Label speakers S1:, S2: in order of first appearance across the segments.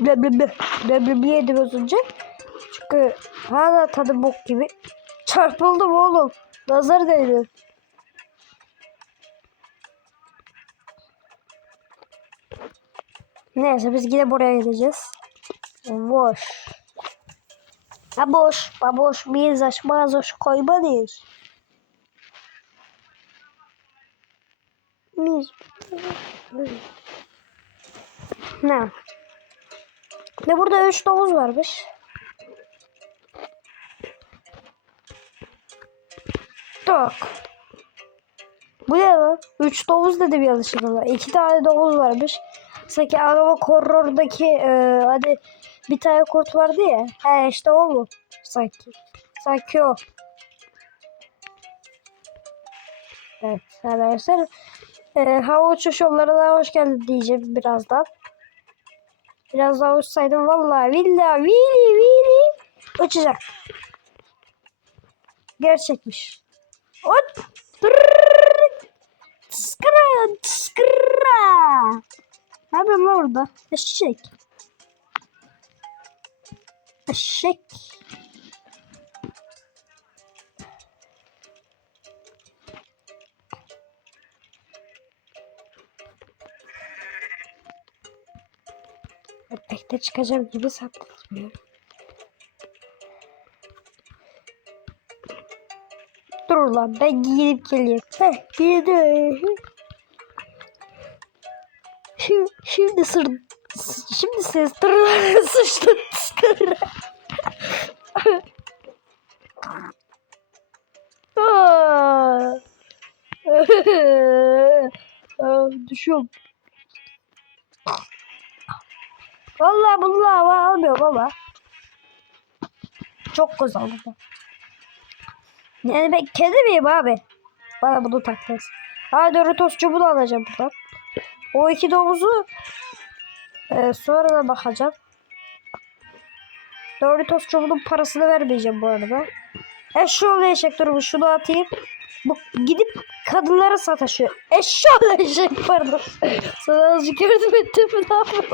S1: Ble ble ble. Ble ble ble yedim az önce. Çünkü hala tadı bok gibi. Çarpıldım oğlum. Nazar değdi. Neyse biz yine buraya gideceğiz. Boş. Ha boş. Ha boş. Bir zaş mazoş koymalıyız. Biz. Ne? Ve burada üç domuz varmış. Dok. Bu ne lan? Üç domuz dedim yanlışlıkla. İki tane domuz varmış. Sanki araba koridordaki e, hani bir tane kurt vardı ya. He işte o mu? Sanki. Sanki o. Evet arkadaşlar. E, hava uçuş yollarına hoş geldin diyeceğim birazdan. Biraz daha uçsaydım vallahi villa vili vili uçacak. Gerçekmiş. Ot. Skra skra. Ne yapıyorsun orada? Eşek. Eşek. De çıkacağım gibi saklanmıyorum. Dur lan ben giyinip geliyorum. Heh giyindim. Şimdi, sır şimdi ses tırnağı sıçtı. Aa, Düşüyorum. Vallahi bununla hava almıyorum ama. Çok güzel oldu. Yani ben kedi miyim abi? Bana bunu taktınız. Ha Doritos çubuğunu alacağım buradan. O iki domuzu e, sonra da bakacağım. Doritos çubuğunun parasını vermeyeceğim bu arada. Eşşoğlu eşek durumu şunu atayım. Bu gidip kadınlara sataşıyor. Eşşoğlu eşek pardon. Sana azıcık yardım ettim ne yapayım?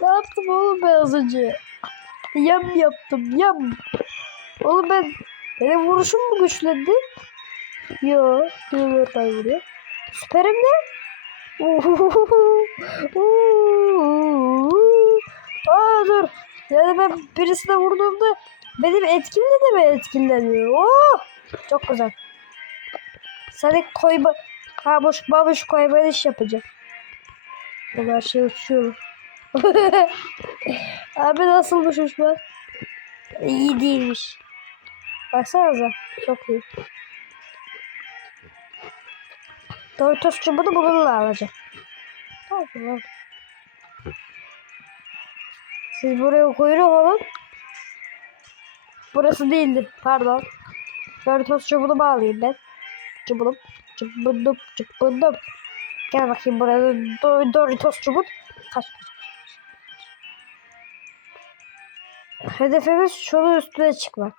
S1: Ne yaptım oğlum ben az önce? Yam yaptım yam. Oğlum ben benim vuruşum mu güçlendi? Yo, bir vuruyor. Süperim ne? Aa dur. Yani ben birisine vurduğumda benim etkimle de mi etkileniyor? Oh! Çok güzel. Seni koyma... Ha boş babuş koyma iş yapacağım. Bu her şey uçuyor. Abi nasılmış uçma? İyi değilmiş. Baksanıza. Çok iyi. Doritos çubuğunu bununla alacağım. Tamam. Siz buraya kuyruk olun. Burası değildir. Pardon. Doritos çubuğunu bağlayayım ben. Çubuğum. Çubuğum. Çubuğum. Gel bakayım buraya. Do Doritos çubuk. Kaç kaç. Hedefimiz şunun üstüne çıkmak.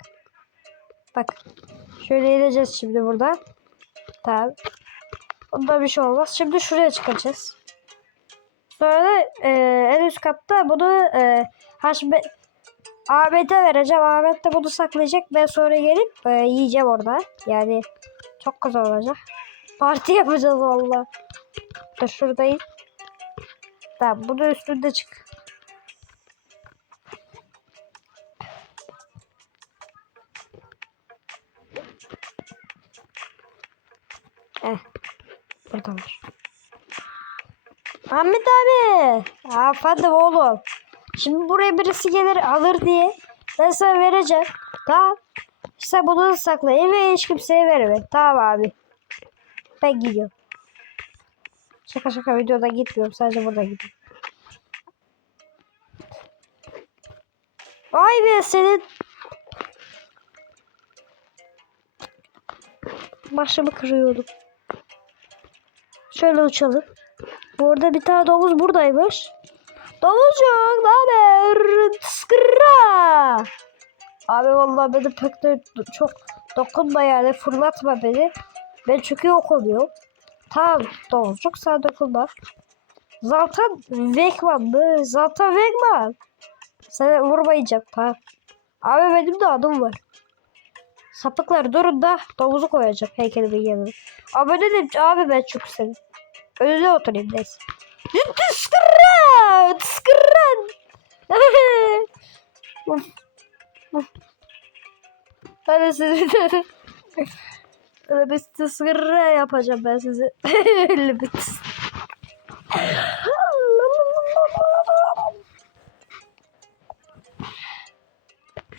S1: Bak. Şöyle ineceğiz şimdi buradan. Tamam. Onda bir şey olmaz. Şimdi şuraya çıkacağız. Sonra da e, en üst katta bunu e, Haşme Ahmet'e vereceğim. Ahmet de bunu saklayacak. Ben sonra gelip e, yiyeceğim orada. Yani çok güzel olacak. Parti yapacağız valla. Dur şuradayım. Tamam bunu üstünde çık. Burada var. Ahmet abi. Efendim oğlum. Şimdi buraya birisi gelir alır diye ben sana vereceğim. Tamam. Sen bunu saklayın ve hiç kimseye verme. Tamam abi. Ben gidiyorum. Şaka şaka videoda gitmiyorum. Sadece burada gidiyorum. Vay be senin başımı kırıyordum. Şöyle uçalım. Bu arada bir tane domuz buradaymış. Domuzcuk ne haber? Tıskırra. Abi vallahi beni pek de çok dokunma yani fırlatma beni. Ben çünkü yok oluyorum. Tamam domuzcuk sen dokunma. Zaten Vekman mı? Zaten Vekman. Sana vurmayacağım tamam. Abi benim de adım var. Sapıklar durun da domuzu koyacak heykelimin yanına. Abi ne dedim abi ben çok istedim. Önüne oturayım neyse. Uf, uf. Hadi sizi Öyle bir yapacağım ben size. Öyle bir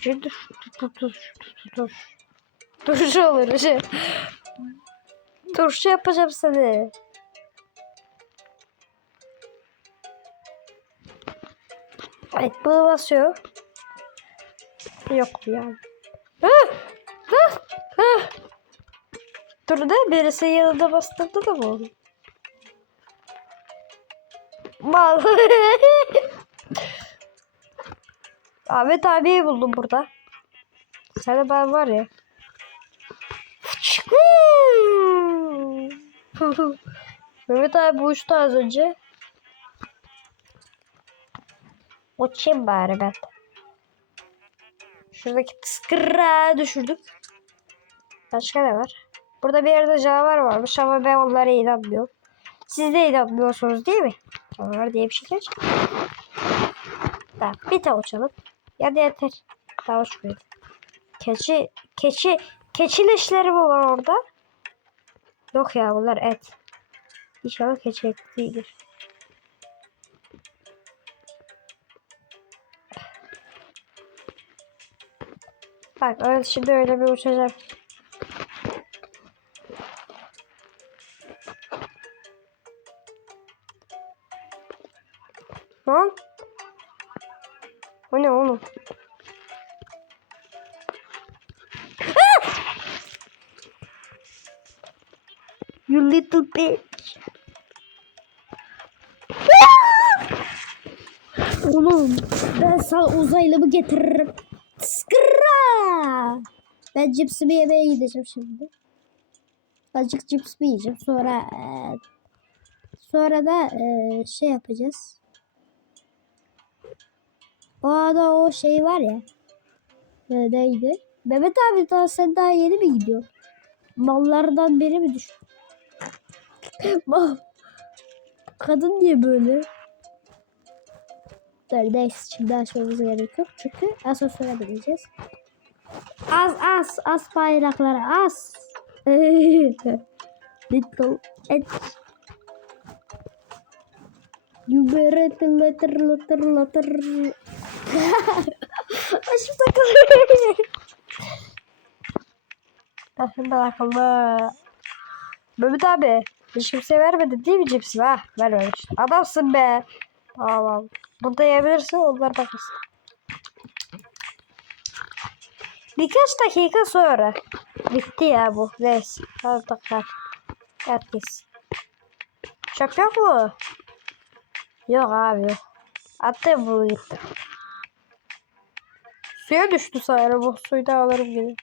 S1: Şey dur, dur, dur, dur, dur. Turşu olur şey. Turşu yapacağım seni. Evet bunu basıyor. Yok! Ah! Dur da birisi yanında bastırdı da mı oldu? Mal. Ahmet abiyi buldum burada. Sana ben var ya. Mehmet abi uçtu az önce. Uçayım bari ben. Şuradaki tıskırra düşürdük. Başka ne var? Burada bir yerde canavar varmış ama ben onlara inanmıyorum. Siz de inanmıyorsunuz değil mi? Canavar diye bir şey geç. Tamam bir tane uçalım. Ya da yeter. Daha uçmayalım. Keçi, keçi, keçi leşleri mi var orada? Yok ya bunlar et. İnşallah keçi eti değildir. Bak öyle şimdi öyle bir uçacağım. Lan. O ne oğlum? Ah! You little bitch.
S2: Oğlum ben sana uzaylımı getiririm. Skra! Ben cipsimi yemeye gideceğim şimdi. Azıcık cips mi yiyeceğim. Sonra eee, sonra da eee, şey yapacağız. O ada o şey var ya. E, neydi? Mehmet abi daha sen daha yeni mi gidiyor? Mallardan biri mi düştü? Mal. Kadın niye böyle? Dur neyse şimdi açmamız gerek yok. Çünkü asansöre bineceğiz. Az az az bayrakları az. Little. You better letter letter letter.
S1: Başım takılıyor. Başım da takıldı. Mehmet abi. Hiç kimseye vermedi değil mi cipsi? Ha vermemiş. Adamsın be. Tamam. Burada yiyebilirsin onlar bakırsın. Birkaç dakika sonra. Bitti ya bu. Neyse. Hadi bakalım. Herkes. Yok mu? Yok abi yok. Attım bunu gitti. Suya düştü sanırım bu suyu da alırım gibi.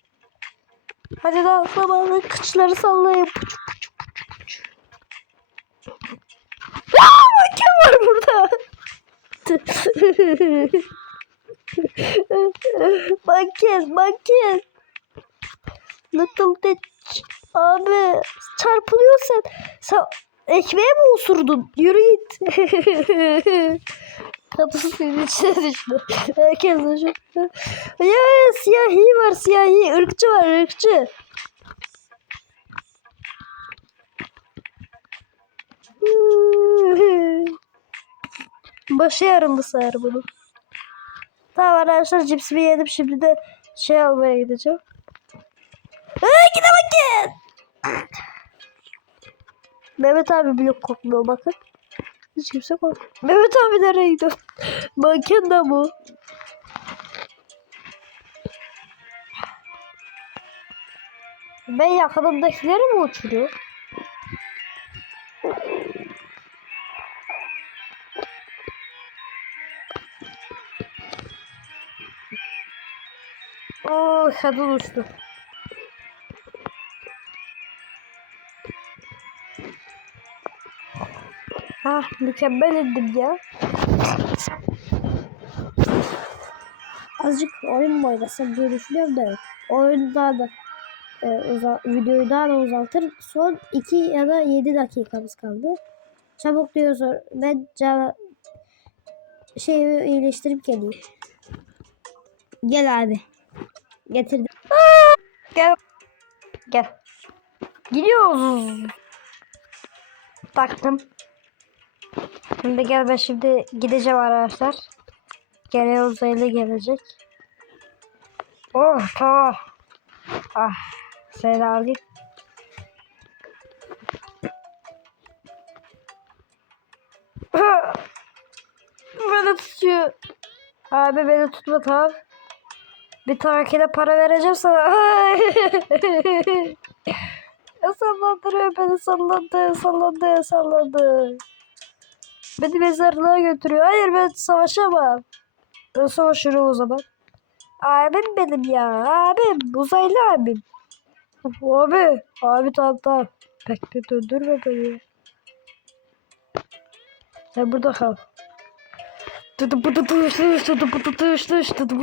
S1: Hadi daha zamanı kıçları sallayın. Puçu puçu puçu puçu. Aa, kim var burada? Manken, manken. Little bitch. Abi çarpılıyorsan sen ekmeğe mi osurdun? Yürü git. Kadın suyun içine düştü. Herkes düştü. Ya siyahi var siyahi. ırkçı var ırkçı. Başı yarıldı sayar bunu. Tamam arkadaşlar cipsimi yedim şimdi de şey almaya gideceğim. Aa, gidemem ki. Mehmet abi bile korkmuyor bakın. Hiç kimse korkmuyor. Mehmet abi nereye gidiyor? Manken de bu. Ben yakınımdakileri mi uçuruyor? Oo kadın uçtu. Ha mükemmel indim ya.
S2: Azıcık oyun mu oynasam diye düşünüyorum da yok. Oyunu daha da e, uza, videoyu daha da uzatır. Son 2 ya da 7 dakikamız kaldı. Çabuk diyorsun. Ben cana şeyi iyileştirip geleyim. Gel abi. Getirdim.
S1: Gel. Gel. Gidiyoruz. Taktım. Şimdi gel ben şimdi gideceğim arkadaşlar. Gene uzaylı gelecek. Oh tamam. Ah. Seni alayım. beni tutuyor. Abi beni tutma tamam. Bir takine para vereceğim sana. Sallandırıyor beni salladı salladı salladı. Beni mezarlığa götürüyor. Hayır ben savaşamam. Ben savaşırım o zaman. Abim benim ya. Abim. Uzaylı abim. Abi. Abi tamam tamam. Bekle döndürme beni ya. Sen burada kal. Tutu putu tuş tuş tutu.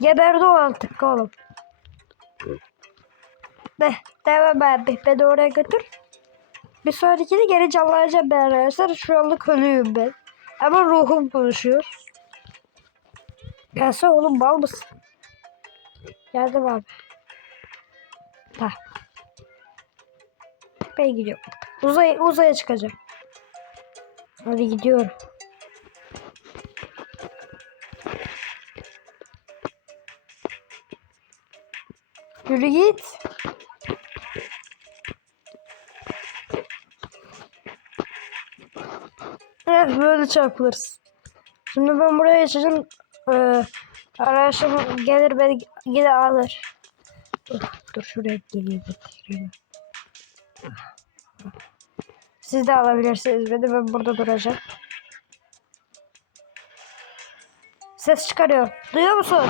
S1: Geberdi o artık oğlum. Ne? Devam abi. Beni oraya götür. Bir sonrakini geri canlayacağım ben arkadaşlar. Şu anlık ölüyüm ben. Ama ruhum konuşuyor. Gelse oğlum bal mısın? Geldim abi. Ha. Ben gidiyorum. Uzay, uzaya çıkacağım. Hadi gidiyorum. Yürü git. Evet böyle çarpılırız. Şimdi ben buraya geçeceğim. Ee, arkadaşım gelir beni yine alır. Dur, dur şuraya geleyim. Şuraya. Siz de alabilirsiniz beni. Ben burada duracağım. Ses çıkarıyor. Duyuyor musun?